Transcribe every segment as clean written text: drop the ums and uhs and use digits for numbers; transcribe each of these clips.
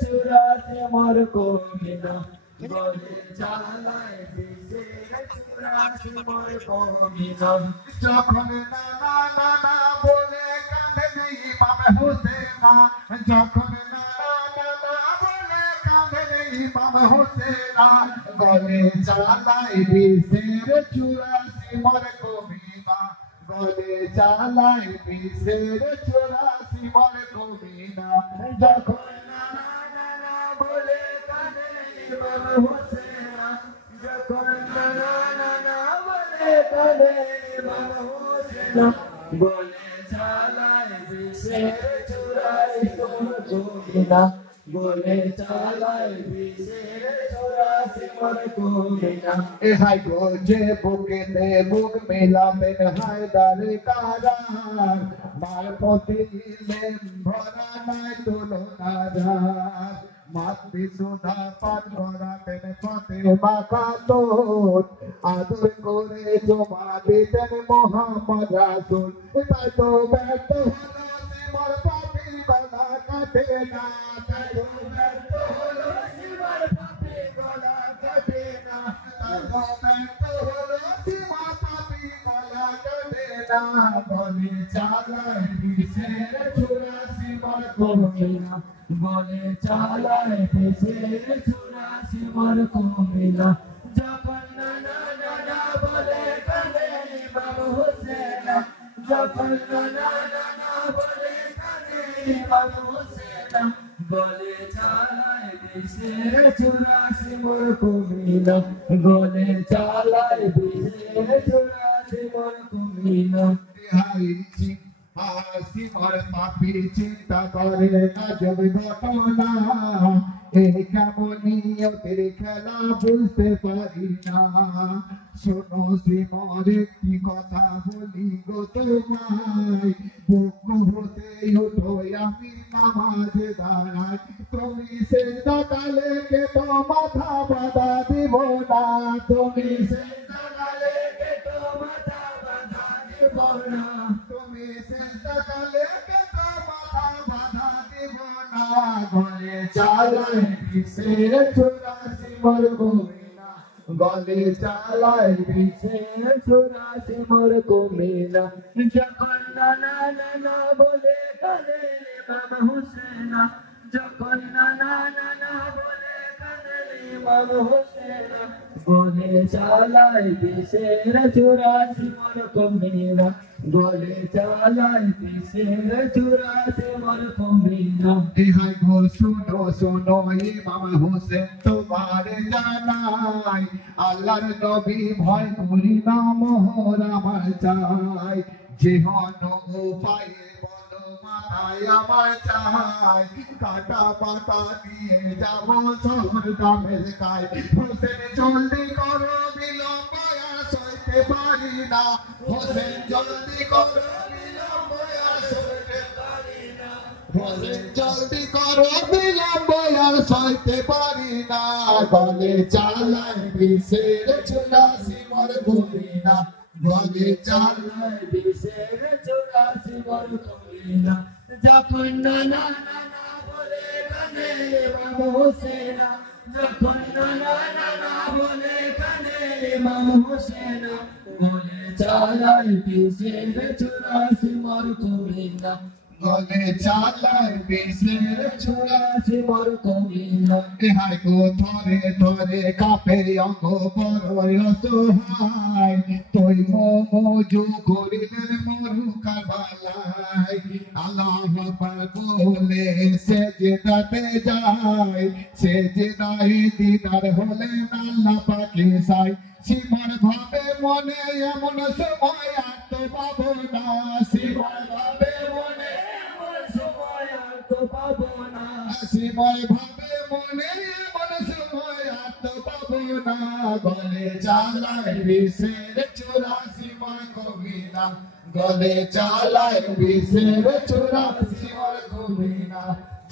চুরাতে মর কমিনা গলে চালায় চুরাতে মর কমিনা যখন নানা নানা বলে কাঁদে ইমাম হোসেনা যখন নানা নানা বলে কাঁদে ইমাম হোসেনা গলে চালায় বিশের চুরাশি মর কমিনা গলে চালায় বিশের চুরাশি মর কমিনা যখন নানা নানা বলে কাঁদে ইমাম হোসেনা যখন নানা নানা বলে কাঁদে ইমাম হোসেনা গলে চালায় বিশের চুরাশি মর কমিনা গলে চালায় বিশের চুরাশি মর কমিনা এ হাই গোজে বুকেতে বুক মেলাবেন হায়দার কারার মার পথে দিলেন ভরা নাই তুলনার মাতৃ সুধা পাঠ করাতেন পথে মাখাতোর আদর করে জমা দিতেন মোহাম্মদ রাসূল তাই তো ব্যর্থ হলো সিমর পাপি গলা কাটে না তাই তো ব্যর্থ হলো সিমর পাপি গলা কাটে না তাই তো ব্যর্থ হলো সিমর পাপি গলা কাটে না গলে চালায় বিশের চুরাশি মর কমিনা গলে চালায় বিশের চুরাশি মর কমিনা যখন নানা নানা বলে কাঁদে ইমাম হোসেনা যখন নানা নানা বলে কাঁদে ইমাম হোসেনা গলে চালায় বিশের চুরাশি মর কমিনা গলে চালায় বিশের চুরাশি মর কমিনা সিমর পাপি চিন্তা করে আজব ঘটনা এই কেমনিয়তের খেলা বুঝতে পারি না শোনো সিমর একটি কথা বলি গো তোমায় বুক হতে উঠো আমি নামাজে দাঁড়াই তুমি সে তাকালে কে তো মাথা বাঁধা দিব না তুমি সে তাকালে কে তো মাথা বাঁধা দিব না তুমি সে তাকালে কে তো মাথা বাঁধা দিব না গলে চালায় বিশের চুরাশি মর কমিনা গলে চালায় বিশের চুরাশি মর কমিনা যখন নানা নানা বলে কাঁদে ইমাম হোসেনা যখন নানা নানা বলে কাঁদে ইমাম হোসেনা গলে চালায় বিশের চুরাশি মর কমিনা গলে চালায় বিশের চুরাশি মর কমিনা হাই গো শুনো শুনো ইমাম হোসেন তোমার জানাই আল্লাহর নবী ভয় করি না মোহর আমার চাই যেহন উপায়ে বলো মাথায় আমার চাই কাটা পাতা নিয়ে যাবো শহর দামের গায় হোসেন জলদি করো বিলম্ব আর সইতে পারি না হোসেন জলদি করো বিলম্ব আর সইতে পারি না হোসেন জলদি করো বিলম্ব আর সইতে পারি না গলে চালায় বিশের চুরাশি মর কমিনা গলে চালায় বিশের চুরাশি মর কমিনা যখন নানা নানা বলে কাঁদে ইমাম হোসেনা যখন নানা নানা বলে কাঁদে ইমাম হোসেনা গলে চালায় বিশের চুরাশি মর কমিনা গলে চালায় বিশের চুরাশি মর কমিনা হাই গো ধরে ধরে কাঁপে অঙ্গ বড় অসহায় তুই মজু করিলেন মরু কারবালায় আল্লাহু আকবার বলে সেজদাতে যায় সেজদায় দিদার হলেন আল্লাহ পাকে সাই সিমর ভাবে মনে এমন সময় আত পাবো না সিমর ভাবে মনে এমন সময় আত পাবো না সিমর ভাবে মনে এমন সময় আত পাবো না গলে চালায় বিশের চুরাশি মর কমিনা গলে চালায় বিশের চুরাশি মর কমিনা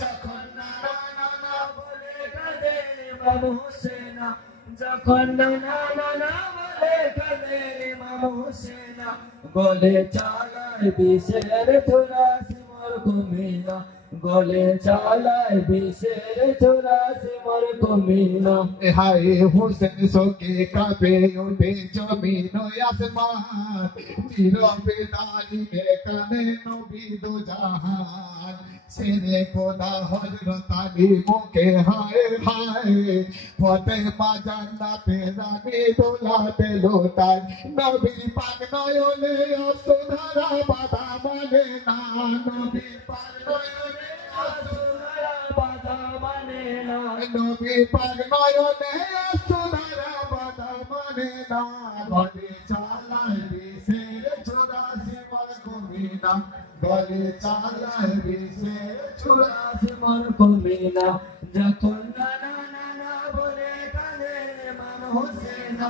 যখন নানা নানা বলে কাঁদে ইমাম হোসেনা যখন নানা নানা বলে কাঁদে ইমাম হোসেনা গলে চালায় চালায় বিষের ছোরা সিমর কমিনা গলে চালায় বিষের ছোরা সিমর কমিনা হায় হোসেন সোকে কাঁপে ওঠে জমিন আসমান নীরবে দাঁড়িয়ে কানে নবী দো জাহান সেরে খোদা হযরত আলী মুখে হায় হায় ফাতেমা জান্নাতে রানী দোলাতে লোটায় নবী পাক নয়নে অশ্রুধারা বাধা মানে না নবী পাক নয়নে অশ্রুধারা বাধা মানে না নবী পাক নয়নে অশ্রুধারা বাধা মানে না গলে চালায় বিষের ছোরা সিমর কমিনা গলে চালায় বিষের ছোরা সিমর কমিনা যখন নানা নানা বলে কাঁদে ইমাম হোসেন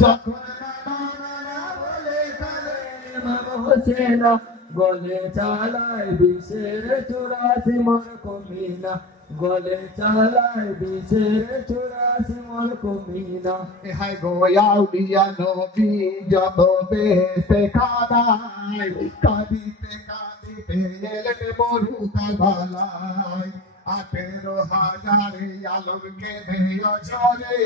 যখন নানা নানা বলে কাঁদে ইমাম হোসেন গলে চালায় বিষের ছোরা সিমর কমিনা গলে চালায় বিষের ছোরা সিমর কমিনা হায় গোয়াউলিয়া নবী যত বেশে কাদায় কাঁদিতে কাঁদিতে এলেন মরু কারবালায় 18,000 আলমকে দেয় ঝরে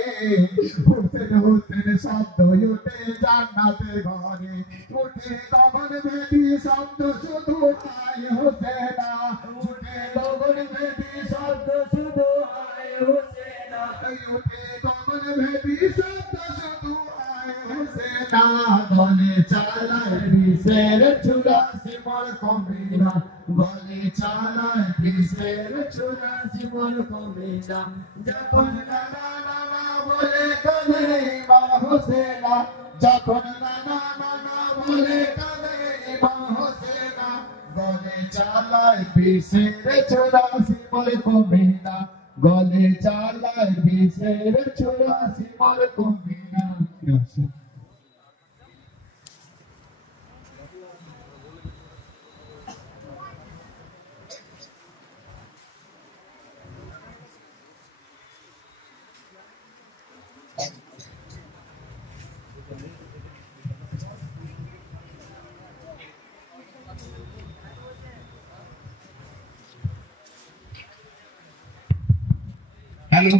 হোসেন হোসেন শব্দ উঠে জান্নাতের ঘরে উঠে তখন বেটি শব্দ শুধু আয় হোসেনা উঠে তখন বেটি শব্দ শুধু আয় হোসেনা উঠে তখন বেটি শব্দ শুধু আয় হোসেনা গলে চালায় বিষের ছোরা সিমর কমিনা গলে চালায় বিষের ছোরা সিমর কমিনা যখন নানা নানা বলে কাঁদে ইমাম হোসেনা যখন নানা নানা বলে কাঁদে ইমাম হোসেনা গলে চালায় বিষের ছোরা সিমর কমিনা গলে চালায় বিষের ছোরা সিমর কমিনা Hello.